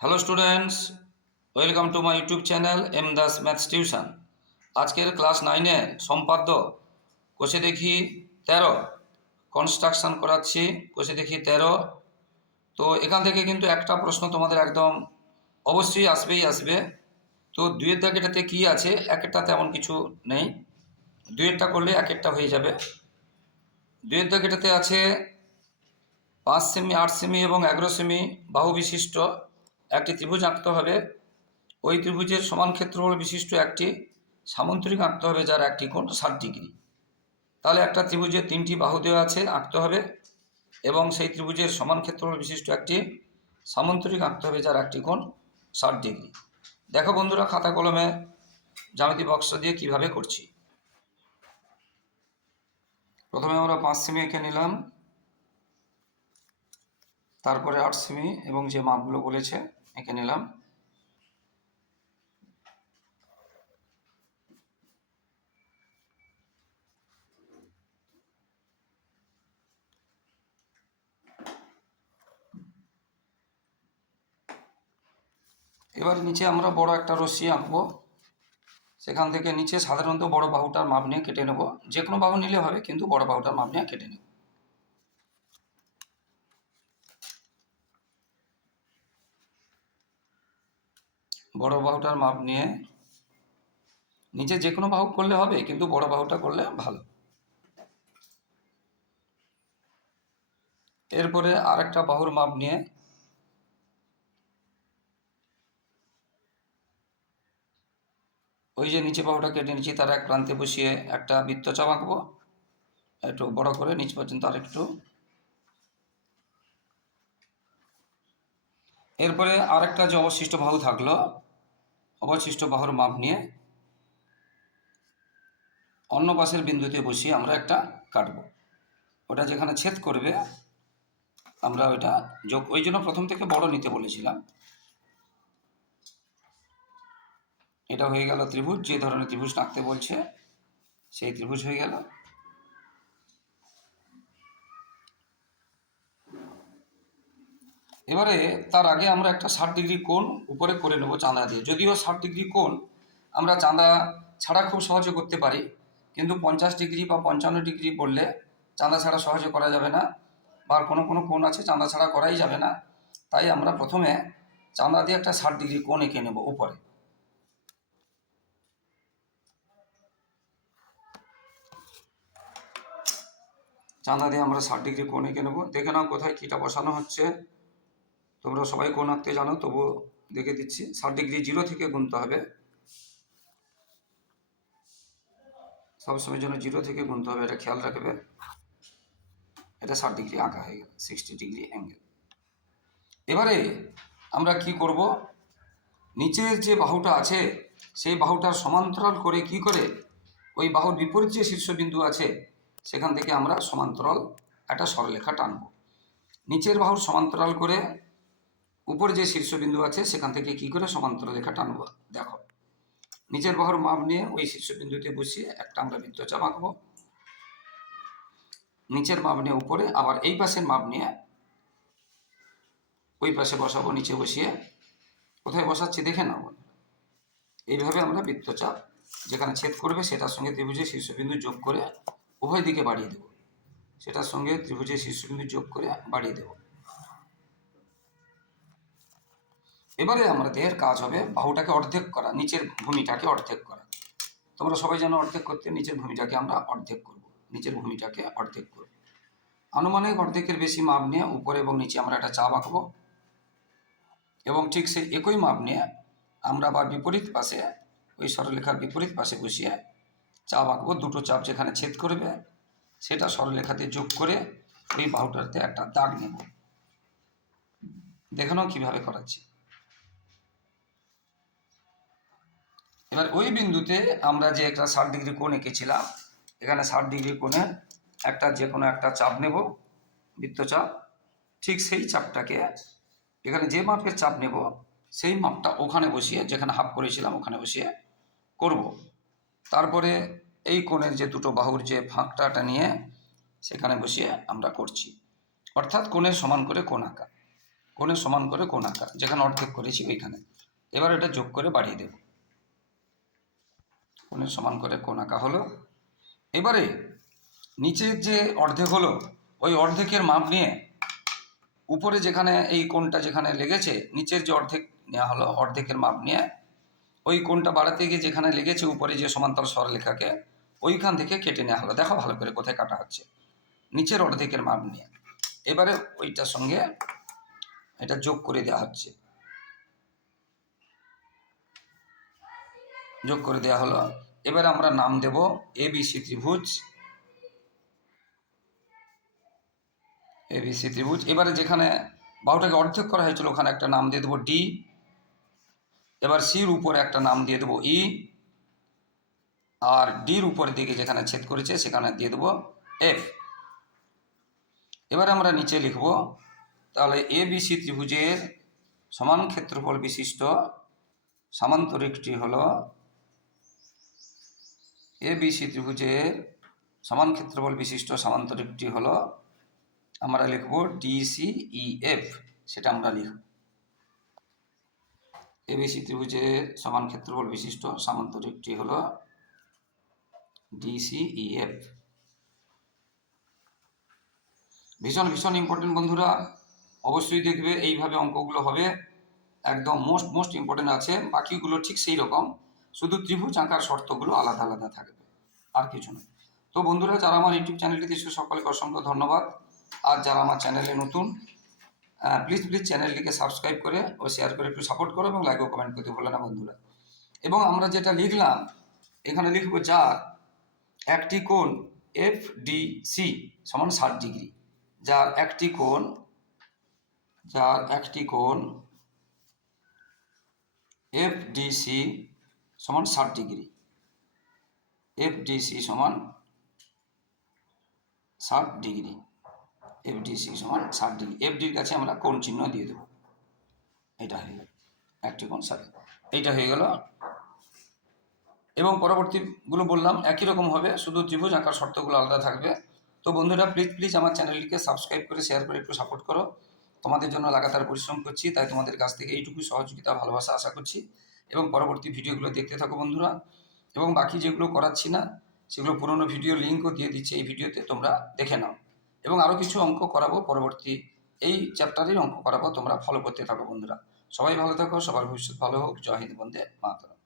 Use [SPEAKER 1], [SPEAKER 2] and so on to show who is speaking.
[SPEAKER 1] Hello students welcome to my YouTube channel M Das maths tuition আজকের class নাইনে সম্পাদ্য, কোষে দেখি তেরো। কনস্ট্রাকশন করাচ্ছি, কোষে দেখি তেরো। তো এখান থেকে কিন্তু একটা প্রশ্ন তোমাদের একদম অবশ্যই আসবেই আসবে। তো দুয়ের দাগেটাতে কী আছে? এক একটা তেমন কিছু নেই। দুয়েরটা করলে এক একটা হয়ে যাবে। দুয়ের দাগেটাতে আছে পাঁচ সেমি আট সেমি এবং এগারো সেমি বাহু বিশিষ্ট। একটি ত্রিভুজ আঁকতে হবে। ওই ত্রিভুজের সমান ক্ষেত্রফল বিশিষ্ট একটি সামন্তরিক আঁকতে হবে, যার একটি কোণ ষাট ডিগ্রি। তাহলে একটা ত্রিভুজের তিনটি বাহু দেওয়া আছে, আঁকতে হবে। এবং সেই ত্রিভুজের সমান ক্ষেত্রফল বিশিষ্ট একটি সামন্তরিক আঁকতে হবে, যার একটি কোণ ষাট ডিগ্রি। দেখো বন্ধুরা, খাতা কলমে জ্যামিতি বক্স দিয়ে কীভাবে করছি। প্রথমে আমরা পাঁচ সেমি এঁকে নিলাম। তারপরে আট সেমি এবং যে মাপগুলো বলেছে এঁকে নিলাম। এবার নিচে আমরা বড় একটা রশ্মি আঁকবো। সেখান থেকে নিচে সাধারণত বড় বাহুটার মাপ নিয়ে কেটে নেব। যে কোনো বাহু নিলে হবে, কিন্তু বড় বাহুটার মাপ নিয়ে কেটে নেব। বড় বাহুটার মাপ নিয়ে নিচে যে কোনো বাহু করলে হবে, কিন্তু বড় বাহুটা করলে ভালো। এরপরে আর একটা বাহুর মাপ নিয়ে ওই যে নিচে বাহুটা কেটে নিচ্ছি, তার এক প্রান্তে বসিয়ে একটা বৃত্তচাপ আঁকবো। একটু বড় করে নিচ পর্যন্ত আর একটু এরপরে আরেকটা যে অবশিষ্ট বাহু থাকল, অবশিষ্ট বাহুর মাপ নিয়ে অন্য পাশের বিন্দুতে বসিয়ে আমরা একটা কাটবো। ওটা যেখানে ছেদ করবে, আমরা ওইটা যোগ, ওই জন্য প্রথম থেকে বড় নিতে বলেছিলাম। এটা হয়ে গেল ত্রিভুজ, যে ধরনের ত্রিভুজ আঁকতে বলছে, সেই ত্রিভুজ হয়ে গেল। এবারে তার আগে আমরা একটা ষাট ডিগ্রি কোণ উপরে করে নেব চাঁদা দিয়ে। যদিও ষাট ডিগ্রি কোণ আমরা চাঁদা ছাড়া খুব সহজে করতে পারি, কিন্তু পঞ্চাশ ডিগ্রি বা পঞ্চান্ন ডিগ্রি বললে চাঁদা ছাড়া সহজে করা যাবে না বা কোনো কোনো কোণ আছে চাঁদা ছাড়া করাই যাবে না। তাই আমরা প্রথমে চাঁদা দিয়ে একটা ষাট ডিগ্রি কোণ এঁকে নেব উপরে। চাঁদা দিয়ে আমরা ষাট ডিগ্রি কোণ এঁকে নেব। দেখে নাও কোথায় কীটা বসানো হচ্ছে। তোমরা সবাই কোণ আঁকতে জানো, তবুও দেখে দিচ্ছি। ষাট ডিগ্রি জিরো থেকে গুনতে হবে। সবসময়ের জন্য জিরো থেকে গুনতে হবে, এটা খেয়াল রাখবে। এটা ষাট ডিগ্রি আঁকা হয়ে গেল, সিক্সটি ডিগ্রি অ্যাঙ্গেল। এবারে আমরা কি করব? নিচের যে বাহুটা আছে, সেই বাহুটার সমান্তরাল করে কি করে? ওই বাহুর বিপরীত যে শীর্ষবিন্দু আছে, সেখান থেকে আমরা সমান্তরাল একটা সরলেখা টানব। নিচের বাহুর সমান্তরাল করে উপরে যে শীর্ষবিন্দু আছে, সেখান থেকে কি করে সমান্তরাল রেখা টানবো দেখো, নিচের বাহুর মাপ নিয়ে ওই শীর্ষবিন্দুতে বসিয়ে একটা আমরা বৃত্তচাপ আঁকবো নিচের মাপ নিয়ে উপরে, আবার এই পাশের মাপ নিয়ে ওই পাশে বসাবো, নিচে বসিয়ে কোথায় বসাচ্ছি দেখে নাও। এইভাবে আমরা বৃত্তচাপ যেখানে ছেদ করবে, সেটার সঙ্গে ত্রিভুজের শীর্ষবিন্দু যোগ করে উভয় দিকে বাড়িয়ে দেব। সেটার সঙ্গে ত্রিভুজের শীর্ষবিন্দু যোগ করে বাড়িয়ে দেব। এবারে আমাদের কাজ হবে বাহুটাকে অর্ধেক করা, নিচের ভূমিটাকে অর্ধেক করা। তোমরা সবাই যেন অর্ধেক করতে, নিচের ভূমিটাকে আমরা অর্ধেক করব। নিচের ভূমিটাকে অর্ধেক করব। আনুমানিক অর্ধেকের বেশি মাপ নিয়ে উপরে এবং নিচে আমরা একটা চাপ আঁকবো এবং ঠিক সেই একই মাপ নিয়ে আমরা আবার বিপরীত পাশে, ওই সরলরেখার বিপরীত পাশে বসিয়ে চাপ আঁকবো দুটো চাপ যেখানে ছেদ করবে, সেটা সরলরেখাতে যোগ করে ওই বাহুটাতে একটা দাগ নেব। দেখানো কীভাবে করাচ্ছি। এবার ওই বিন্দুতে আমরা যে একটা ষাট ডিগ্রি কোণ এঁকেছিলাম, এখানে ষাট ডিগ্রি কোণে একটা যে কোনো একটা চাপ নেব, বৃত্তচাপ। ঠিক সেই চাপটাকে এখানে যে মাপের চাপ নেব, সেই মাপটা ওখানে বসিয়ে, যেখানে হাফ করেছিলাম ওখানে বসিয়ে করব। তারপরে এই কোণের যে দুটো বাহুর যে ফাঁকটাটা নিয়ে সেখানে বসিয়ে আমরা করছি। অর্থাৎ কোণের সমান করে কোণ আঁকা কোণের সমান করে কোণ আঁকা যেখানে অর্ধেক করেছি ওইখানে। এবার এটা যোগ করে বাড়িয়ে দেব। কোণের সমান করে কোণ আঁকা হলো। এবারে নিচের যে অর্ধেক হলো, ওই অর্ধেকের মাপ নিয়ে উপরে যেখানে এই কোণটা যেখানে লেগেছে, নিচের যে অর্ধেক নেওয়া হলো, অর্ধেকের মাপ নিয়ে ওই কোণটা বাড়াতে গিয়ে যেখানে লেগেছে উপরে যে সমান্তর স্বরলেখাকে, ওইখান থেকে কেটে নেওয়া হলো। দেখো ভালো করে কোথায় কাটা হচ্ছে। নিচের অর্ধেকের মাপ নিয়ে। এবারে ওইটার সঙ্গে এটা যোগ করে দেওয়া হচ্ছে। যোগ করে দেওয়া হলো। এবারে আমরা নাম দেব এবিসি ত্রিভুজ। এ এবিসি ত্রিভুজ। এবারে যেখানে বাহুটাকে অর্ধেক করা হয়েছিল, ওখানে একটা নাম দিয়ে দেবো ডি এবার সির উপরে একটা নাম দিয়ে দেবো ই আর ডির উপরের দিকে যেখানে ছেদ করেছে, সেখানে দিয়ে দেবো এফ এবার আমরা নিচে লিখব, তাহলে এ বিসি ত্রিভুজের সমান ক্ষেত্রফল বিশিষ্ট সামান্তরিকটি হলো এ বিসি ত্রিভুজের সমান ক্ষেত্রফল বিশিষ্ট সামান্তরিকটি হলো আমরা লিখব ডিসিইএফ সেটা আমরা লিখব। এবিসি ত্রিভুজের সমান ক্ষেত্রফল বিশিষ্ট সামান্তরিকটি হলো ডিসিইএফ ভীষণ ভীষণ ইম্পর্টেন্ট বন্ধুরা, অবশ্যই দেখবে, এইভাবে অঙ্কগুলো হবে। একদম মোস্ট মোস্ট ইম্পর্টেন্ট আছে, বাকিগুলো ঠিক সেই রকম। শুধু ত্রিভুজ আঁকার শর্তগুলো আলাদা আলাদা থাকবে, আর কিছু নয়। তো বন্ধুরা, যারা আমার ইউটিউব চ্যানেলটিতে এসে সকলকে অসংখ্য ধন্যবাদ। আর যারা আমার চ্যানেলে নতুন প্লিজ প্লিজ চ্যানেলটিকে সাবস্ক্রাইব করে ও শেয়ার করে একটু সাপোর্ট করো এবং লাইক ও কমেন্ট করতে ভুলো না বন্ধুরা। এবং আমরা যেটা লিখলাম, এখানে লিখব যার একটি কোণ এফ ডি সি সমান ষাট ডিগ্রি। যার একটি কোণ, যার একটি কোণ এফ ডি সি সমান ষাট ডিগ্রি। এফ ডি সি সমান ষাট ডিগ্রি। এফডিসি সমান ষাট ডিগ্রি। এফডির কাছে আমরা কোন চিহ্ন দিয়ে দেবো। এটা হয়ে গেল। একটি ষাট। এইটা হয়ে গেল। এবং পরবর্তীগুলো বললাম, একই রকম হবে, শুধু ত্রিভুজ আঁকার শর্তগুলো আলাদা থাকবে। তো বন্ধুরা প্লিজ প্লিজ আমার চ্যানেলটিকে সাবস্ক্রাইব করে শেয়ার করে, একটু সাপোর্ট করো। তোমাদের জন্য লাগাতার পরিশ্রম করছি, তাই তোমাদের কাছ থেকে এইটুকু সহযোগিতা, ভালোবাসা আশা করছি। এবং পরবর্তী ভিডিওগুলো দেখতে থাকো বন্ধুরা। এবং বাকি যেগুলো করাচ্ছি না, সেগুলো পুরনো ভিডিও লিঙ্কও দিয়ে দিচ্ছে এই ভিডিওতে, তোমরা দেখে নাও। এবং আরও কিছু অঙ্ক করাবো পরবর্তী এই চ্যাপ্টারের অঙ্ক করাবো, তোমরা ফলো করতে থাকো বন্ধুরা। সবাই ভালো থাকো, সবার ভবিষ্যৎ ভালো হোক। জয় হিন্দ, বন্দে মাতরম।